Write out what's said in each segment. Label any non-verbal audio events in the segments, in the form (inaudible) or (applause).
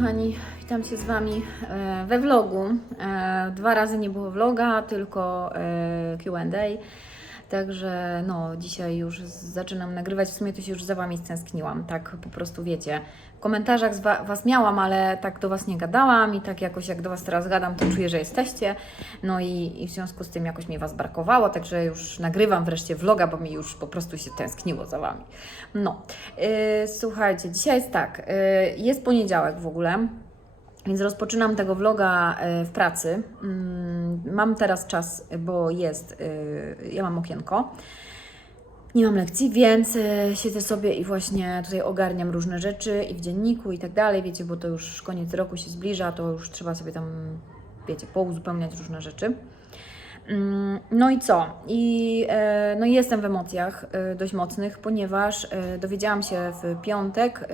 kochani, witam się z Wami e, we vlogu. E, Dwa razy nie było vloga, tylko e, Q&A. Także no, dzisiaj już zaczynam nagrywać. W sumie to się już za Wami stęskniłam. Tak po prostu wiecie. W komentarzach z wa Was miałam, ale tak do Was nie gadałam i tak jakoś jak do Was teraz gadam, to czuję, że jesteście. No i, i w związku z tym jakoś mi Was brakowało, także już nagrywam wreszcie vloga, bo mi już po prostu się tęskniło za Wami. No, yy, słuchajcie, dzisiaj jest tak, yy, jest poniedziałek w ogóle. Więc rozpoczynam tego vloga y, w pracy. Mm, Mam teraz czas, bo jest, y, ja mam okienko. Nie mam lekcji, więc y, siedzę sobie i właśnie tutaj ogarniam różne rzeczy i w dzienniku i tak dalej, wiecie, bo to już koniec roku się zbliża, to już trzeba sobie tam, wiecie, pouzupełniać różne rzeczy. Mm, No i co? I e, no jestem w emocjach e, dość mocnych, ponieważ e, dowiedziałam się w piątek, e,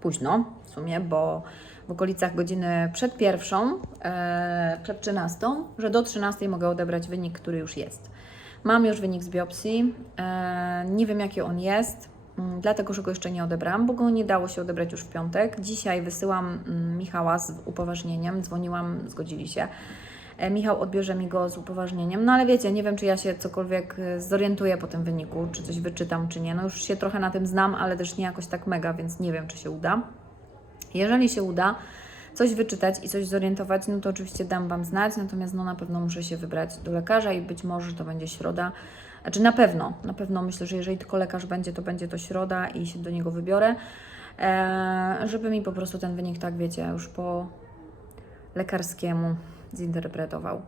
późno w sumie, bo w okolicach godziny przed pierwszą, e, przed 13, że do 13 mogę odebrać wynik, który już jest. Mam już wynik z biopsji, e, nie wiem jaki on jest, mm, dlatego że go jeszcze nie odebrałam, bo go nie dało się odebrać już w piątek. Dzisiaj wysyłam mm, Michała z upoważnieniem, dzwoniłam, zgodzili się. E, Michał odbierze mi go z upoważnieniem, no ale wiecie, nie wiem, czy ja się cokolwiek zorientuję po tym wyniku, czy coś wyczytam, czy nie. No już się trochę na tym znam, ale też nie jakoś tak mega, więc nie wiem, czy się uda. Jeżeli się uda coś wyczytać i coś zorientować, no to oczywiście dam Wam znać, natomiast no na pewno muszę się wybrać do lekarza i być może to będzie środa. Znaczy na pewno, na pewno myślę, że jeżeli tylko lekarz będzie, to będzie to środa i się do niego wybiorę, e, żeby mi po prostu ten wynik, tak wiecie, już po lekarskiemu zinterpretował.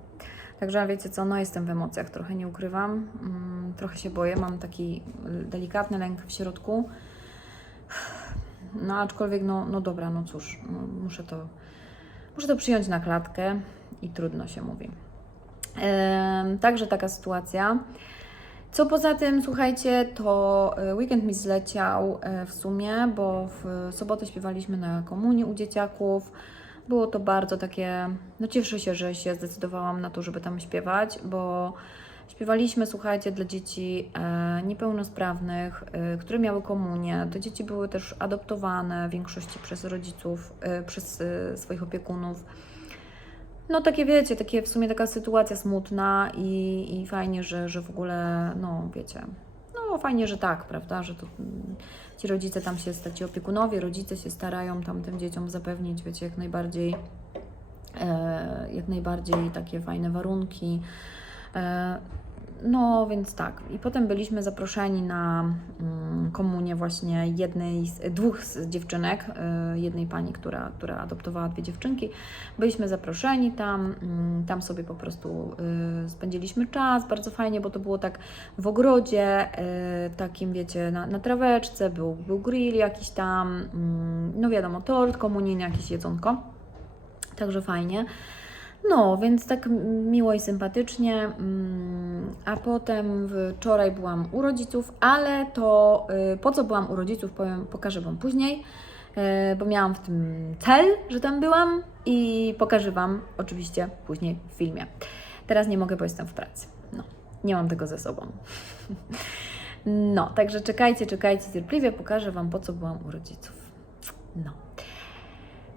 Także wiecie co, no jestem w emocjach, trochę nie ukrywam, mm, trochę się boję, mam taki delikatny lęk w środku. No aczkolwiek, no, no dobra, no cóż, no, muszę, to, muszę to przyjąć na klatkę i trudno się mówi. Em, także taka sytuacja. Co poza tym, słuchajcie, to e, weekend mi zleciał e, w sumie, bo w sobotę śpiewaliśmy na komunii u dzieciaków. Było to bardzo takie, no cieszę się, że się zdecydowałam na to, żeby tam śpiewać, bo śpiewaliśmy, słuchajcie, dla dzieci e, niepełnosprawnych, e, które miały komunię. Te dzieci były też adoptowane w większości przez rodziców, e, przez swoich opiekunów. No takie wiecie, takie w sumie taka sytuacja smutna i, i fajnie, że, że w ogóle, no wiecie, no fajnie, że tak, prawda, że to mm, ci rodzice tam się, ci opiekunowie, rodzice się starają tam tym dzieciom zapewnić, wiecie, jak najbardziej, e, jak najbardziej takie fajne warunki. No, więc tak. I potem byliśmy zaproszeni na mm, komunię właśnie jednej z dwóch z dziewczynek, y, jednej pani, która, która adoptowała dwie dziewczynki. Byliśmy zaproszeni tam, mm, tam sobie po prostu y, spędziliśmy czas, bardzo fajnie, bo to było tak w ogrodzie, y, takim wiecie, na, na traweczce, był, był grill jakiś tam, mm, no wiadomo, tort komunijny, jakieś jedzonko. Także fajnie. No, więc tak miło i sympatycznie. Mm, A potem wczoraj byłam u rodziców, ale to y, po co byłam u rodziców, powiem, pokażę Wam później, y, bo miałam w tym cel, że tam byłam i pokażę Wam oczywiście później w filmie. Teraz nie mogę, bo jestem w pracy. No, nie mam tego ze sobą. (laughs) No, także czekajcie, czekajcie cierpliwie, pokażę Wam po co byłam u rodziców. No.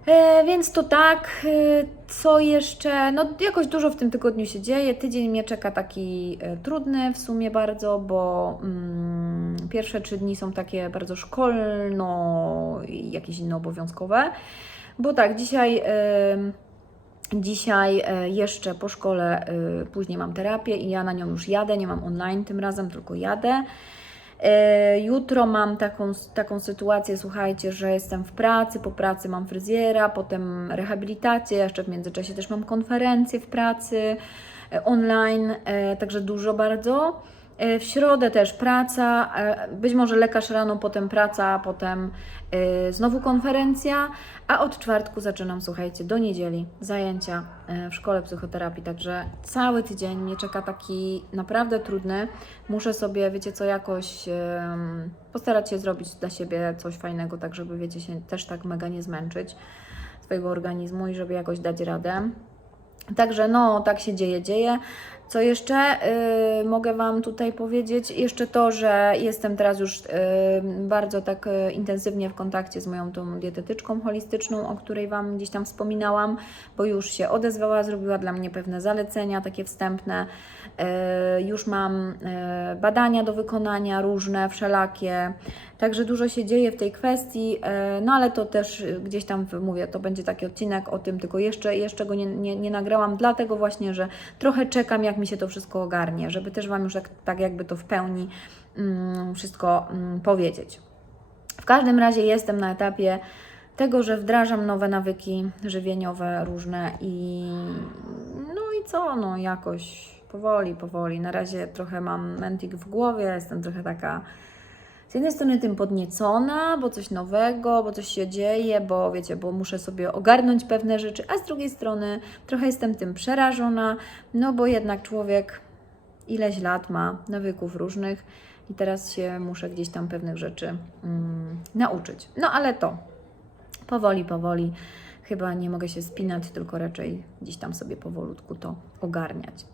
E, więc to tak, e, co jeszcze? No, jakoś dużo w tym tygodniu się dzieje. Tydzień mnie czeka taki e, trudny w sumie bardzo, bo mm, pierwsze trzy dni są takie bardzo szkolno i jakieś inne obowiązkowe. Bo tak, dzisiaj. Dzisiaj jeszcze po szkole, później mam terapię i ja na nią już jadę, nie mam online tym razem, tylko jadę. E, Jutro mam taką, taką sytuację, słuchajcie, że jestem w pracy, po pracy mam fryzjera, potem rehabilitację, jeszcze w międzyczasie też mam konferencję w pracy e, online, e, także dużo bardzo. E, W środę też praca, e, być może lekarz rano, potem praca, potem e, znowu konferencja, a od czwartku zaczynam, słuchajcie, do niedzieli zajęcia w szkole psychoterapii, także cały tydzień mnie czeka taki naprawdę trudny. Muszę sobie, wiecie co, jakoś postarać się zrobić dla siebie coś fajnego, tak żeby, wiecie, się też tak mega nie zmęczyć swojego organizmu i żeby jakoś dać radę. Także no, tak się dzieje, dzieje. Co jeszcze y, mogę Wam tutaj powiedzieć? Jeszcze to, że jestem teraz już y, bardzo tak y, intensywnie w kontakcie z moją tą dietetyczką holistyczną, o której Wam gdzieś tam wspominałam, bo już się odezwała, zrobiła dla mnie pewne zalecenia takie wstępne. Y, już mam y, badania do wykonania różne, wszelakie. Także dużo się dzieje w tej kwestii, e, no ale to też e, gdzieś tam mówię, to będzie taki odcinek o tym, tylko jeszcze, jeszcze go nie, nie, nie nagrałam, dlatego właśnie, że trochę czekam, jak mi się to wszystko ogarnie, żeby też Wam już tak, tak jakby to w pełni mm, wszystko mm, powiedzieć. W każdym razie jestem na etapie tego, że wdrażam nowe nawyki żywieniowe różne i no i co, no jakoś powoli, powoli. Na razie trochę mam mentik w głowie, jestem trochę taka z jednej strony tym podniecona, bo coś nowego, bo coś się dzieje, bo wiecie, bo muszę sobie ogarnąć pewne rzeczy, a z drugiej strony trochę jestem tym przerażona, no bo jednak człowiek ileś lat ma nawyków różnych i teraz się muszę gdzieś tam pewnych rzeczy mm, nauczyć. No ale to powoli, powoli. Chyba nie mogę się spinać, tylko raczej gdzieś tam sobie powolutku to ogarniać.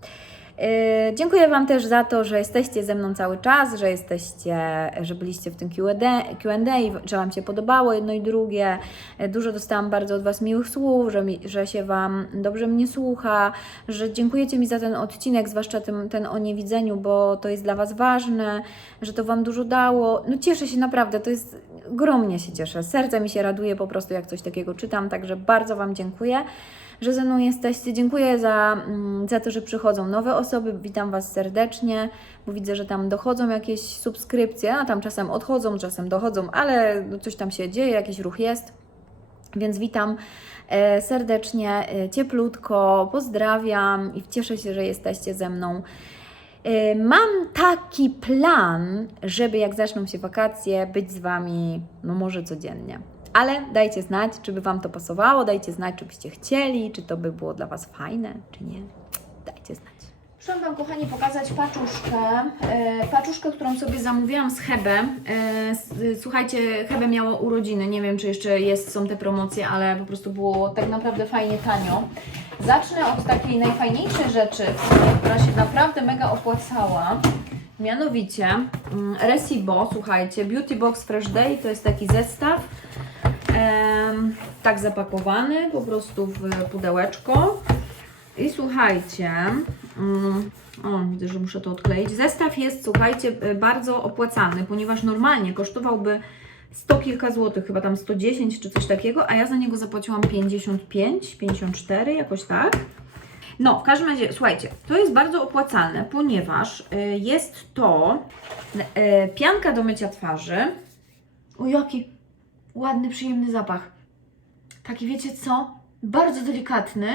Yy, Dziękuję Wam też za to, że jesteście ze mną cały czas, że jesteście, że byliście w tym Q&A, że Wam się podobało jedno i drugie. Yy, Dużo dostałam bardzo od Was miłych słów, że, mi, że się Wam dobrze mnie słucha, że dziękujecie mi za ten odcinek, zwłaszcza tym, ten o niewidzeniu, bo to jest dla Was ważne, że to Wam dużo dało. No cieszę się naprawdę, to jest, ogromnie się cieszę. Serce mi się raduje po prostu, jak coś takiego czytam, także bardzo Wam dziękuję że ze mną jesteście. Dziękuję za, mm, za to, że przychodzą nowe osoby. Witam Was serdecznie, bo widzę, że tam dochodzą jakieś subskrypcje, a tam czasem odchodzą, czasem dochodzą, ale no coś tam się dzieje, jakiś ruch jest. Więc witam e, serdecznie, e, cieplutko, pozdrawiam i cieszę się, że jesteście ze mną. E, Mam taki plan, żeby jak zaczną się wakacje, być z Wami, no może codziennie. Ale dajcie znać, czy by Wam to pasowało, dajcie znać, czy byście chcieli, czy to by było dla Was fajne, czy nie. Dajcie znać. Muszę Wam, kochani, pokazać paczuszkę. E, paczuszkę, którą sobie zamówiłam z Hebe. E, słuchajcie, Hebe miało urodziny. Nie wiem, czy jeszcze jest, są te promocje, ale po prostu było tak naprawdę fajnie tanio. Zacznę od takiej najfajniejszej rzeczy, która się naprawdę mega opłacała. Mianowicie mm, Resibo, słuchajcie, Beauty Box Fresh Day to jest taki zestaw. Tak zapakowany, po prostu w pudełeczko. I słuchajcie, mm, o, widzę, że muszę to odkleić. Zestaw jest, słuchajcie, y, bardzo opłacalny, ponieważ normalnie kosztowałby 100 kilka złotych, chyba tam 110 czy coś takiego, a ja za niego zapłaciłam 55, 54, jakoś tak. No, w każdym razie, słuchajcie, to jest bardzo opłacalne, ponieważ y, jest to y, pianka do mycia twarzy. O, jaki ładny, przyjemny zapach. Taki, wiecie co? Bardzo delikatny.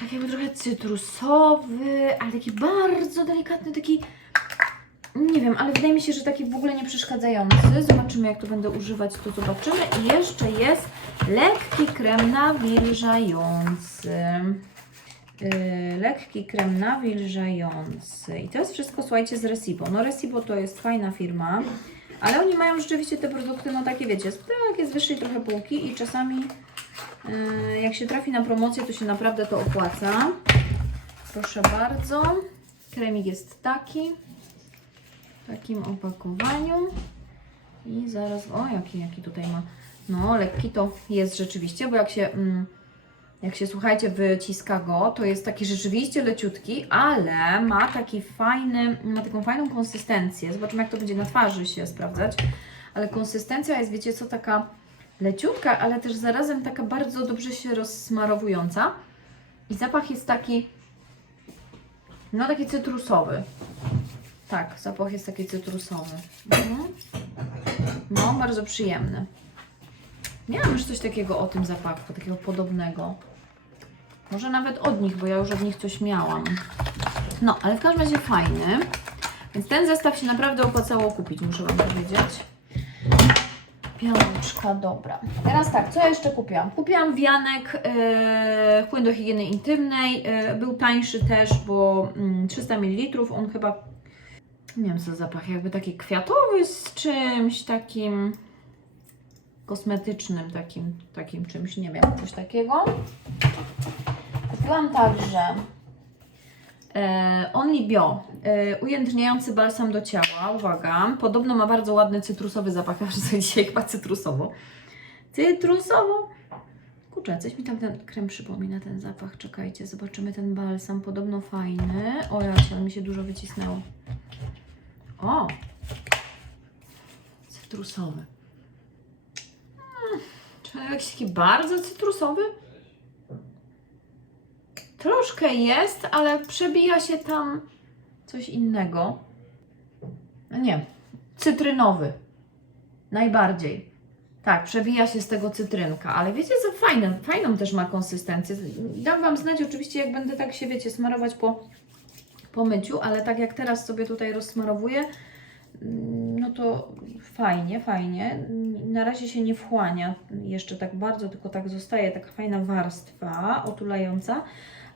Tak jakby trochę cytrusowy, ale taki bardzo delikatny, taki... Nie wiem, ale wydaje mi się, że taki w ogóle nie przeszkadzający. Zobaczymy, jak to będę używać, to zobaczymy. I jeszcze jest lekki krem nawilżający. Yy, lekki krem nawilżający. I to jest wszystko, słuchajcie, z Resibo. No Resibo to jest fajna firma, ale oni mają rzeczywiście te produkty, no takie wiecie, takie z wyższej trochę półki i czasami yy, jak się trafi na promocję, to się naprawdę to opłaca. Proszę bardzo. Kremik jest taki, w takim opakowaniu. I zaraz, o jaki, jaki tutaj ma, no lekki to jest rzeczywiście, bo jak się... Mm, jak się słuchajcie, wyciska go, to jest taki rzeczywiście leciutki, ale ma taki fajny, ma taką fajną konsystencję. Zobaczymy, jak to będzie na twarzy się sprawdzać. Ale konsystencja jest, wiecie co, taka leciutka, ale też zarazem taka bardzo dobrze się rozsmarowująca. I zapach jest taki, no taki cytrusowy. Tak, zapach jest taki cytrusowy. Mhm. No, bardzo przyjemny. Miałam już coś takiego o tym zapachu, takiego podobnego. Może nawet od nich, bo ja już od nich coś miałam. No, ale w każdym razie fajny. Więc ten zestaw się naprawdę opłacało kupić, muszę Wam powiedzieć. Pianeczka, dobra. Teraz tak, co ja jeszcze kupiłam? Kupiłam wianek e, płyn do higieny intymnej. E, był tańszy też, bo mm, 300 ml. On chyba, nie wiem co za zapach, jakby taki kwiatowy z czymś takim kosmetycznym, takim, takim czymś, nie wiem, coś takiego. Kupiłam także E, Only Bio, e, ujędrniający balsam do ciała, uwaga, podobno ma bardzo ładny cytrusowy zapach, (laughs) ja że dzisiaj chyba cytrusowo. Cytrusowo? Kurczę, coś mi tam ten krem przypomina, ten zapach, czekajcie, zobaczymy ten balsam, podobno fajny. O, ja mi się dużo wycisnęło. O! Cytrusowy. Hmm, czy on jakiś taki bardzo cytrusowy? Troszkę jest, ale przebija się tam coś innego. No nie, cytrynowy. Najbardziej. Tak, przewija się z tego cytrynka, ale wiecie co, fajne, fajną też ma konsystencję. Dam Wam znać oczywiście, jak będę tak się, wiecie, smarować po, po myciu, ale tak jak teraz sobie tutaj rozsmarowuję, mm, no to fajnie, fajnie. Na razie się nie wchłania jeszcze tak bardzo, tylko tak zostaje taka fajna warstwa otulająca,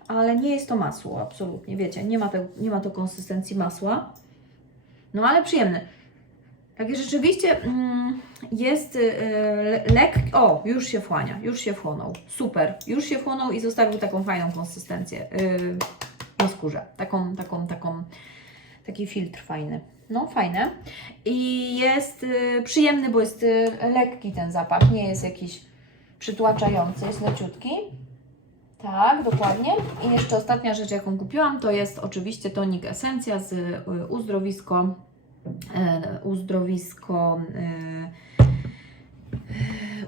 ale nie jest to masło, absolutnie, wiecie, nie ma, te, nie ma to konsystencji masła. No ale przyjemny. Takie rzeczywiście mm, jest y, le- lek. O, już się wchłania, już się wchłonął. Super, już się wchłonął i zostawił taką fajną konsystencję y, na skórze. Taką, taką, taką, taki filtr fajny. No, fajne. I jest y, przyjemny, bo jest y, lekki ten zapach, nie jest jakiś przytłaczający, jest leciutki. Tak, dokładnie. I jeszcze ostatnia rzecz, jaką kupiłam, to jest oczywiście tonik esencja z y, uzdrowisko e, uzdrowisko e,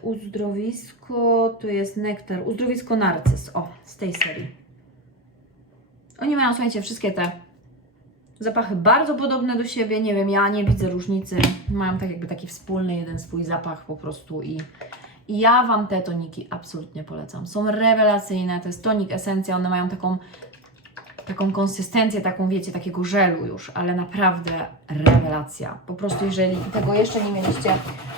uzdrowisko to jest nektar, uzdrowisko narcyz, o, z tej serii. Oni mają, słuchajcie, wszystkie te zapachy bardzo podobne do siebie, nie wiem, ja nie widzę różnicy, mają tak jakby taki wspólny jeden swój zapach po prostu i ja Wam te toniki absolutnie polecam. Są rewelacyjne, to jest tonik esencja, one mają taką taką konsystencję, taką wiecie, takiego żelu już, ale naprawdę rewelacja. Po prostu jeżeli tego jeszcze nie mieliście,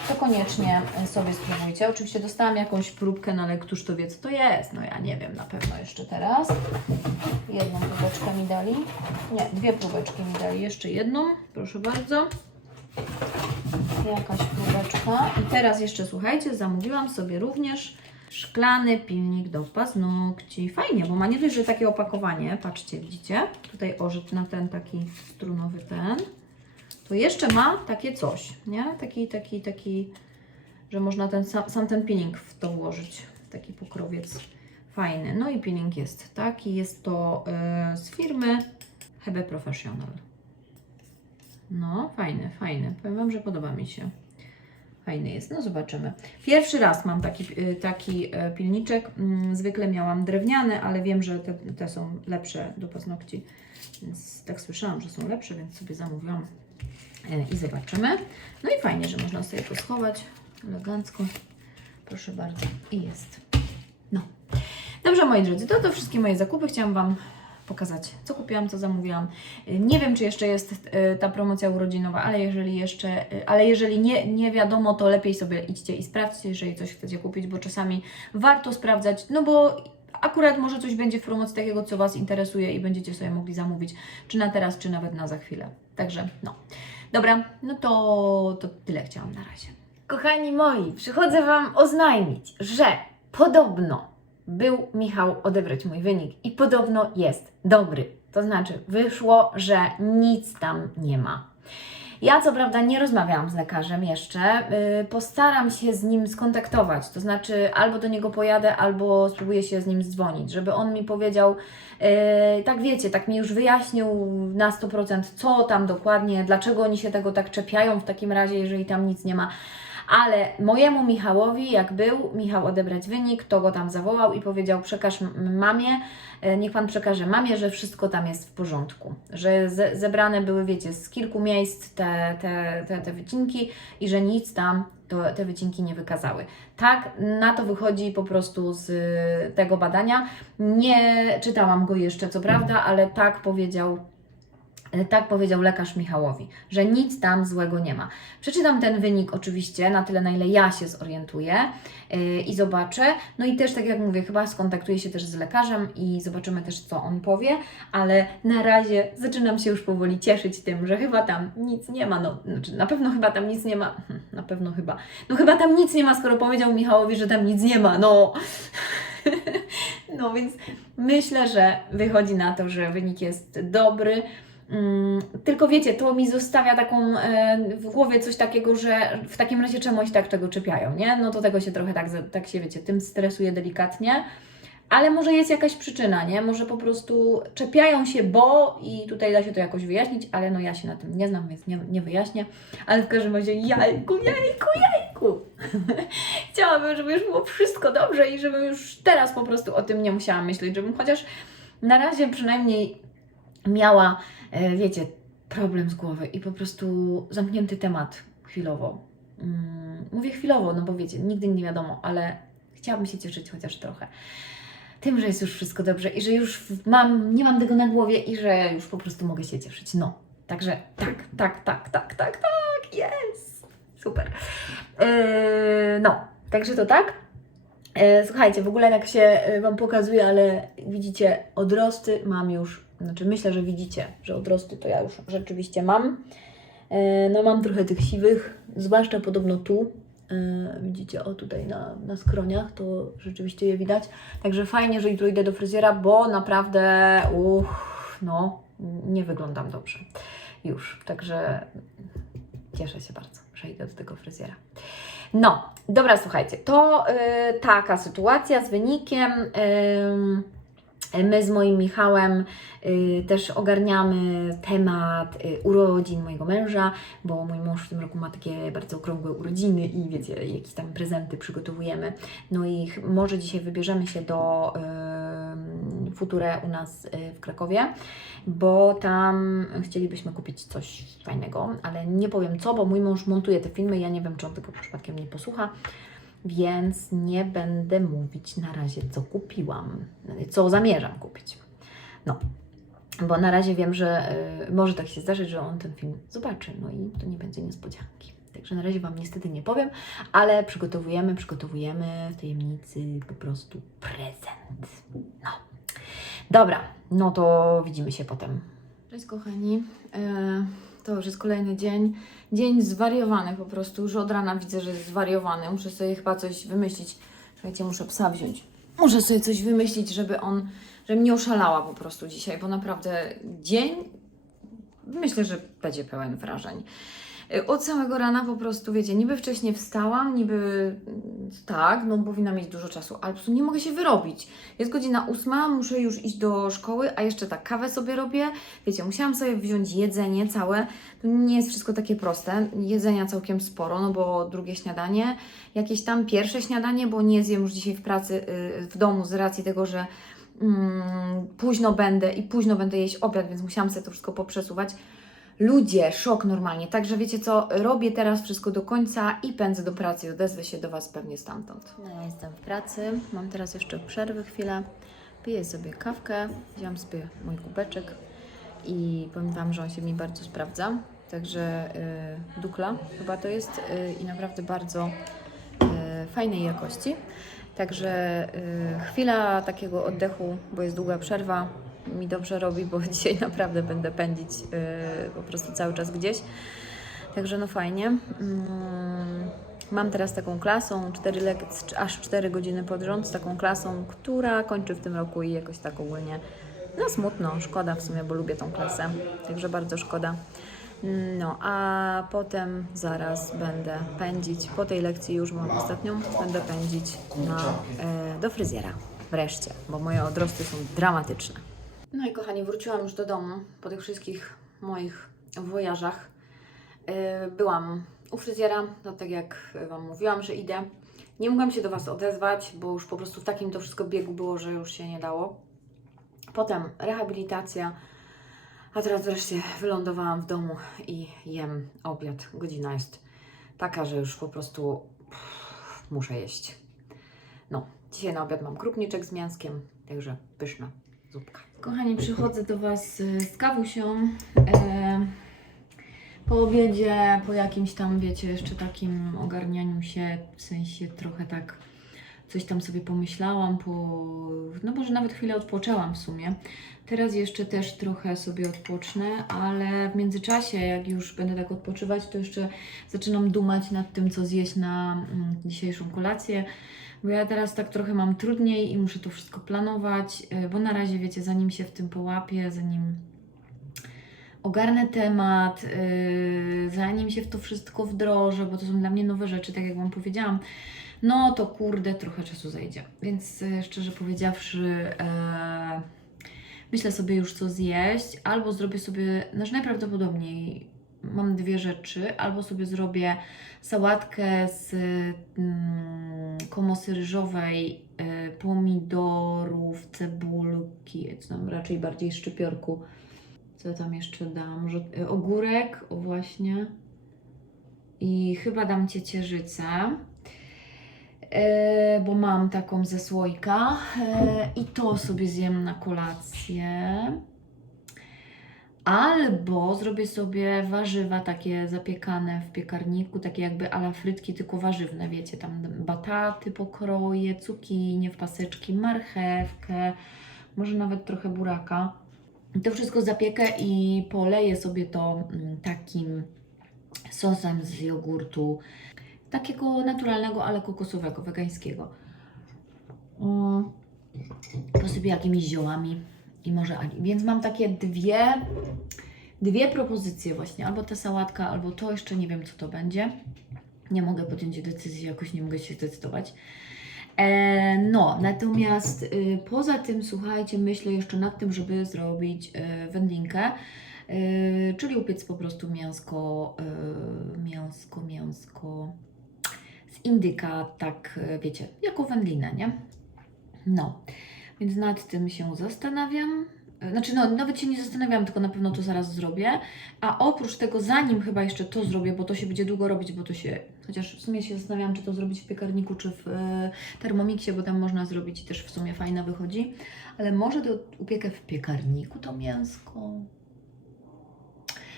to koniecznie sobie spróbujcie. Oczywiście dostałam jakąś próbkę, no ale któż to wie, co to jest? No ja nie wiem na pewno jeszcze teraz. Jedną próbeczkę mi dali. Nie, dwie próbeczki mi dali. Jeszcze jedną, proszę bardzo. Jakaś próbeczka. I teraz jeszcze słuchajcie, zamówiłam sobie również szklany pilnik do paznokci. Fajnie, bo ma nie dość, że takie opakowanie, patrzcie, widzicie? Tutaj ożyt na ten taki strunowy ten. To jeszcze ma takie coś, nie? Taki, taki, taki, że można ten sam, sam ten peeling w to włożyć. Taki pokrowiec fajny. No i peeling jest taki, jest to e, z firmy Hebe Professional. No, fajny, fajny. Powiem Wam, że podoba mi się. Fajny jest, no zobaczymy. Pierwszy raz mam taki, y, taki e, pilniczek. Mm, Zwykle miałam drewniane, ale wiem, że te, te są lepsze do paznokci. Więc tak słyszałam, że są lepsze, więc sobie zamówiłam e, i zobaczymy. No i fajnie, że można sobie to schować elegancko. Proszę bardzo. I jest. No. Dobrze, moi drodzy, to to wszystkie moje zakupy. Chciałam Wam pokazać, co kupiłam, co zamówiłam. Y, Nie wiem, czy jeszcze jest y, ta promocja urodzinowa, ale jeżeli jeszcze, y, ale jeżeli nie, nie wiadomo, to lepiej sobie idźcie i sprawdźcie, jeżeli coś chcecie kupić, bo czasami warto sprawdzać, no bo akurat może coś będzie w promocji takiego, co Was interesuje i będziecie sobie mogli zamówić, czy na teraz, czy nawet na za chwilę. Także no. Dobra, no to, to tyle chciałam na razie. Kochani moi, przychodzę Wam oznajmić, że podobno był Michał odebrać mój wynik i podobno jest dobry. To znaczy, wyszło, że nic tam nie ma. Ja co prawda nie rozmawiałam z lekarzem jeszcze, yy, postaram się z nim skontaktować, to znaczy albo do niego pojadę, albo spróbuję się z nim zdzwonić, żeby on mi powiedział, yy, tak wiecie, tak mi już wyjaśnił na 100% co tam dokładnie, dlaczego oni się tego tak czepiają w takim razie, jeżeli tam nic nie ma. Ale mojemu Michałowi, jak był, Michał odebrać wynik, to go tam zawołał i powiedział: Przekaż mamie, e, niech pan przekaże mamie, że wszystko tam jest w porządku. Że ze, zebrane były, wiecie, z kilku miejsc te, te, te, te wycinki i że nic tam to, te wycinki nie wykazały. Tak, na to wychodzi po prostu z tego badania. Nie czytałam go jeszcze, co prawda, ale tak powiedział tak powiedział lekarz Michałowi, że nic tam złego nie ma. Przeczytam ten wynik oczywiście na tyle, na ile ja się zorientuję yy, i zobaczę. No i też, tak jak mówię, chyba skontaktuję się też z lekarzem i zobaczymy też, co on powie, ale na razie zaczynam się już powoli cieszyć tym, że chyba tam nic nie ma. No, znaczy, na pewno chyba tam nic nie ma. Hm, Na pewno chyba. No chyba tam nic nie ma, skoro powiedział Michałowi, że tam nic nie ma. No. (laughs) no więc myślę, że wychodzi na to, że wynik jest dobry. Mm, Tylko wiecie, to mi zostawia taką e, w głowie coś takiego, że w takim razie czemu się tak tego czepiają, nie? No to tego się trochę tak, tak się wiecie, tym stresuje delikatnie. Ale może jest jakaś przyczyna, nie? Może po prostu czepiają się, bo i tutaj da się to jakoś wyjaśnić, ale no ja się na tym nie znam, więc nie, nie wyjaśnię. Ale w każdym razie jajku, jajku, jajku. (laughs) Chciałabym, żeby już było wszystko dobrze i żebym już teraz po prostu o tym nie musiała myśleć, żebym chociaż na razie przynajmniej miała, wiecie, problem z głowy i po prostu zamknięty temat chwilowo. Mm, Mówię chwilowo, no bo wiecie, nigdy nie wiadomo, ale chciałabym się cieszyć chociaż trochę tym, że jest już wszystko dobrze i że już mam, nie mam tego na głowie i że już po prostu mogę się cieszyć. No, także tak, tak, tak, tak, tak, tak, jest, super. Yy, no, także to tak. E, Słuchajcie, w ogóle tak się e, Wam pokazuje, ale widzicie, odrosty mam już, znaczy myślę, że widzicie, że odrosty to ja już rzeczywiście mam. E, No mam trochę tych siwych, zwłaszcza podobno tu. E, Widzicie, o tutaj na, na skroniach, to rzeczywiście je widać. Także fajnie, że jutro idę do fryzjera, bo naprawdę, uff, no, nie wyglądam dobrze. Już, także cieszę się bardzo, że idę do tego fryzjera. No, dobra, słuchajcie, to y, taka sytuacja z wynikiem. ym, My z moim Michałem y, też ogarniamy temat y, urodzin mojego męża, bo mój mąż w tym roku ma takie bardzo okrągłe urodziny i wiecie, jakieś tam prezenty przygotowujemy. No i może dzisiaj wybierzemy się do y, Future u nas y, w Krakowie, bo tam chcielibyśmy kupić coś fajnego, ale nie powiem co, bo mój mąż montuje te filmy, ja nie wiem, czy on tego przypadkiem nie posłucha więc nie będę mówić na razie, co kupiłam, co zamierzam kupić. No, bo na razie wiem, że y, może tak się zdarzyć, że on ten film zobaczy, no i to nie będzie niespodzianki. Także na razie Wam niestety nie powiem, ale przygotowujemy, przygotowujemy w tajemnicy po prostu prezent. No. Dobra, no to widzimy się potem. Cześć kochani, e, to już jest kolejny dzień. Dzień zwariowany po prostu, już od rana widzę, że jest zwariowany. Muszę sobie chyba coś wymyślić. Słuchajcie, muszę psa wziąć. Muszę sobie coś wymyślić, żeby on, żebym nie oszalała po prostu dzisiaj, bo naprawdę dzień myślę, że będzie pełen wrażeń. Y, Od samego rana po prostu, wiecie, niby wcześniej wstałam, niby mm, tak, no powinna mieć dużo czasu, ale po prostu nie mogę się wyrobić. Jest godzina ósma, muszę już iść do szkoły, a jeszcze tak kawę sobie robię. Wiecie, musiałam sobie wziąć jedzenie całe. To nie jest wszystko takie proste. Jedzenia całkiem sporo, no bo drugie śniadanie, jakieś tam pierwsze śniadanie, bo nie zjem już dzisiaj w pracy, y, w domu z racji tego, że mm, późno będę i późno będę jeść obiad, więc musiałam sobie to wszystko poprzesuwać. Ludzie, szok normalnie. Także wiecie co, robię teraz wszystko do końca i pędzę do pracy odezwę się do Was pewnie stamtąd. No ja jestem w pracy, mam teraz jeszcze przerwę chwilę, piję sobie kawkę, wziąłam sobie mój kubeczek i powiem Wam, że on się mi bardzo sprawdza. Także y, Dukla chyba to jest y, i naprawdę bardzo y, fajnej jakości. Także y, chwila takiego oddechu, bo jest długa przerwa, mi dobrze robi, bo (laughs) dzisiaj naprawdę będę pędzić y, po prostu cały czas gdzieś. Także no fajnie. Mm, Mam teraz taką klasą, 4 lek- aż 4 godziny pod rząd z taką klasą, która kończy w tym roku i jakoś tak ogólnie no smutno, szkoda w sumie, bo lubię tą klasę, także bardzo szkoda. No, a potem zaraz będę pędzić, po tej lekcji już mam ostatnią, będę pędzić na, e, do fryzjera. Wreszcie, bo moje odrosty są dramatyczne. No i kochani, wróciłam już do domu po tych wszystkich moich wojażach. E, Byłam u fryzjera, no tak jak Wam mówiłam, że idę. Nie mogłam się do Was odezwać, bo już po prostu w takim to wszystko biegu było, że już się nie dało. Potem rehabilitacja, a teraz wreszcie wylądowałam w domu i jem obiad. Godzina jest taka, że już po prostu pff, muszę jeść. No, dzisiaj na obiad mam krupniczek z mięskiem, także pyszna zupka. Kochani, przychodzę do Was y, z kawusią. E, po obiedzie, po jakimś tam, wiecie, jeszcze takim ogarnianiu się, w sensie trochę tak coś tam sobie pomyślałam, po, no może nawet chwilę odpoczęłam w sumie. Teraz jeszcze też trochę sobie odpocznę, ale w międzyczasie, jak już będę tak odpoczywać, to jeszcze zaczynam dumać nad tym, co zjeść na mm, dzisiejszą kolację. Bo ja teraz tak trochę mam trudniej i muszę to wszystko planować, y, bo na razie, wiecie, zanim się w tym połapię, zanim ogarnę temat, y, zanim się w to wszystko wdrożę, bo to są dla mnie nowe rzeczy, tak jak Wam powiedziałam, no to kurde, trochę czasu zajdzie. Więc y, szczerze powiedziawszy, e, myślę sobie już co zjeść, albo zrobię sobie, znaczy najprawdopodobniej mam dwie rzeczy, albo sobie zrobię sałatkę z mm, komosy ryżowej, y, pomidorów, cebulki, czy tam raczej bardziej szczypiorku. Co tam jeszcze dam? Może y, ogórek, o właśnie. I chyba dam ciecierzycę, y, bo mam taką ze słoika. y, I to sobie zjem na kolację. Albo zrobię sobie warzywa takie zapiekane w piekarniku, takie jakby ala frytki, tylko warzywne, wiecie, tam bataty pokroję, cukinie w paseczki, marchewkę, może nawet trochę buraka. To wszystko zapiekę i poleję sobie to mm, takim sosem z jogurtu, takiego naturalnego, ale kokosowego, wegańskiego. Mm. Posypię jakimiś ziołami i może ani. Więc mam takie dwie, dwie propozycje właśnie, albo ta sałatka, albo to jeszcze nie wiem co to będzie. Nie mogę podjąć decyzji, jakoś nie mogę się zdecydować. E, no, natomiast y, poza tym, słuchajcie, myślę jeszcze nad tym, żeby zrobić y, wędlinkę, y, czyli upiec po prostu mięsko, mięsko, mięsko z indyka, tak wiecie, jako wędlinę, nie? No, więc nad tym się zastanawiam. E, Znaczy, no, nawet się nie zastanawiam, tylko na pewno to zaraz zrobię. A oprócz tego, zanim chyba jeszcze to zrobię, bo to się będzie długo robić, bo to się. Chociaż w sumie się zastanawiam, czy to zrobić w piekarniku, czy w e, termomiksie, bo tam można zrobić i też w sumie fajna wychodzi. Ale może to upiekę w piekarniku to mięsko.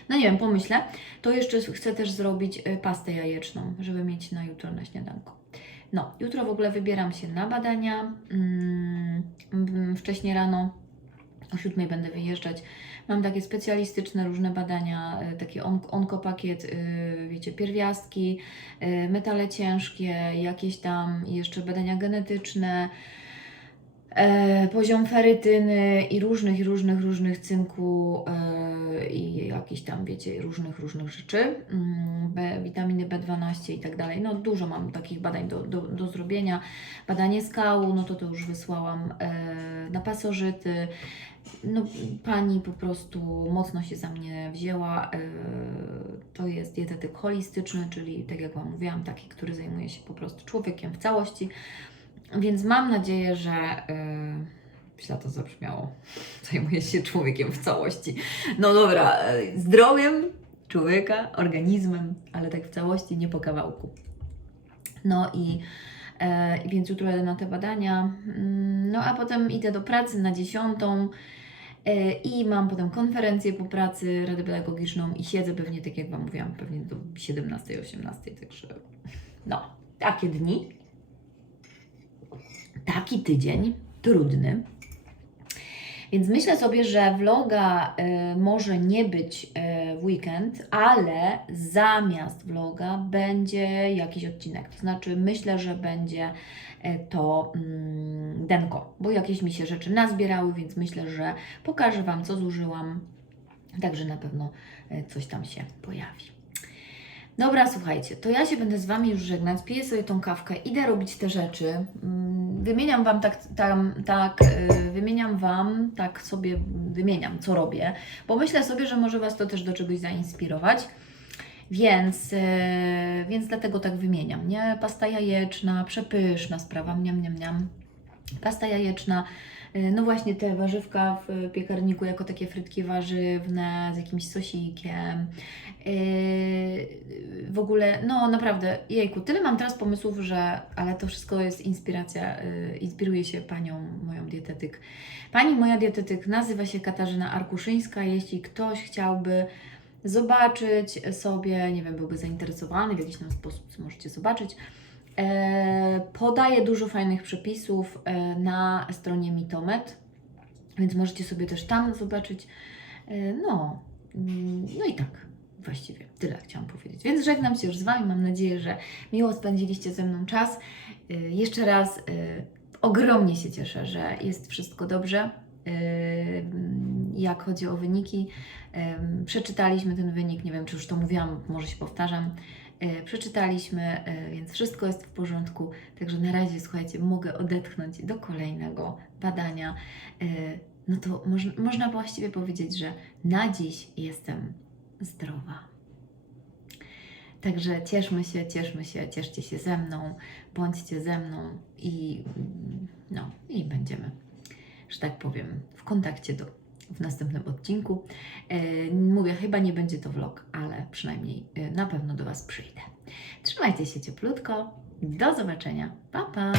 No nie wiem, pomyślę. To jeszcze chcę też zrobić e, pastę jajeczną, żeby mieć na jutro na śniadanko. No, jutro w ogóle wybieram się na badania. Mm, wcześniej rano o siódmej będę wyjeżdżać. Mam takie specjalistyczne różne badania, y, taki on, onkopakiet, y, wiecie, pierwiastki, y, metale ciężkie, jakieś tam jeszcze badania genetyczne, e, poziom ferytyny i różnych, różnych, różnych cynku e, i jakichś tam, wiecie, różnych, różnych rzeczy, mm, witaminy B12 i tak dalej. No dużo mam takich badań do, do, do zrobienia. Badanie skału, no to to już wysłałam e, na pasożyty. No, pani po prostu mocno się za mnie wzięła. e, To jest dietetyk holistyczny, czyli tak jak Wam mówiłam, taki, który zajmuje się po prostu człowiekiem w całości. Więc mam nadzieję, że yy, źle to zabrzmiało. (laughs) Zajmuje się człowiekiem w całości. No dobra, e, zdrowiem człowieka, organizmem, ale tak w całości, nie po kawałku. No i e, więc jutro jadę na te badania. Mm, No a potem idę do pracy na dziesiątą. e, I mam potem konferencję po pracy, radę pedagogiczną i siedzę pewnie, tak jak Wam mówiłam, pewnie do 17-18, także no, takie dni taki tydzień trudny. Więc myślę sobie, że vloga y, może nie być y, w weekend, ale zamiast vloga będzie jakiś odcinek. To znaczy, myślę, że będzie y, to mm, denko, bo jakieś mi się rzeczy nazbierały, więc myślę, że pokażę Wam, co zużyłam. Także na pewno y, coś tam się pojawi. Dobra, słuchajcie, to ja się będę z Wami już żegnać, piję sobie tą kawkę, idę robić te rzeczy. Mm, Wymieniam Wam tak, tam, tak yy, wymieniam Wam, tak sobie wymieniam, co robię, bo myślę sobie, że może Was to też do czegoś zainspirować. Więc, yy, więc dlatego tak wymieniam, nie? Pasta jajeczna, przepyszna sprawa, miam, miam, miam. Pasta jajeczna, no właśnie te warzywka w piekarniku jako takie frytki warzywne z jakimś sosikiem. Yy, w ogóle, no naprawdę, jejku, tyle mam teraz pomysłów, że, ale to wszystko jest inspiracja, yy, inspiruje się panią, moją dietetyk. Pani moja dietetyk nazywa się Katarzyna Arkuszyńska. Jeśli ktoś chciałby zobaczyć sobie, nie wiem, byłby zainteresowany w jakiś tam sposób, możecie zobaczyć, e, podaje dużo fajnych przepisów e, na stronie Mitomet, więc możecie sobie też tam zobaczyć. E, no, mm, no i tak. właściwie tyle chciałam powiedzieć. Więc żegnam się już z Wami. Mam nadzieję, że miło spędziliście ze mną czas. Jeszcze raz ogromnie się cieszę, że jest wszystko dobrze. Y, Jak chodzi o wyniki, przeczytaliśmy ten wynik, nie wiem czy już to mówiłam, może się powtarzam. Y, Przeczytaliśmy, y, więc wszystko jest w porządku. Także na razie, słuchajcie, mogę odetchnąć do kolejnego badania. Y, No to moż, można właściwie powiedzieć, że na dziś jestem zdrowa. Także cieszmy się, cieszmy się, cieszcie się ze mną, bądźcie ze mną i no i będziemy, że tak powiem, w kontakcie do, w następnym odcinku. E, mówię, chyba nie będzie to vlog, ale przynajmniej e, na pewno do Was przyjdę. Trzymajcie się cieplutko. Do zobaczenia. Pa, pa!